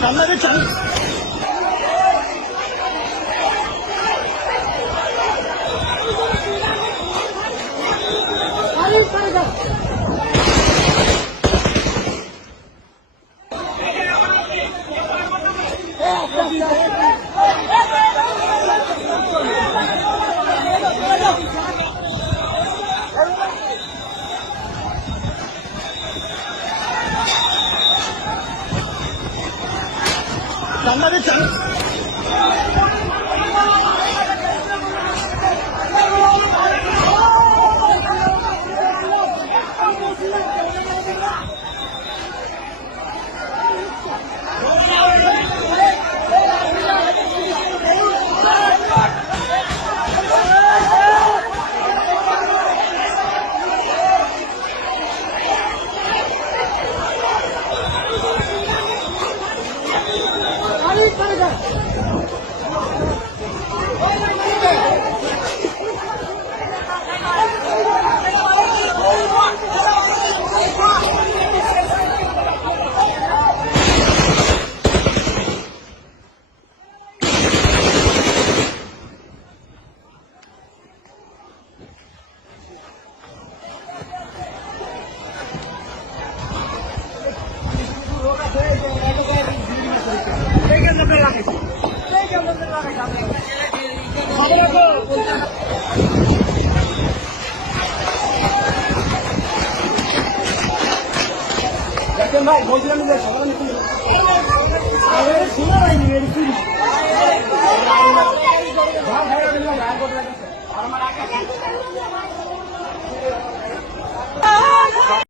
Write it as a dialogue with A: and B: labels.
A: 장난을 장. 아유, 빨리 Yeah. 咱们的整。なるほど。ভাই বলছিলাম যে সবার শুনে রাখি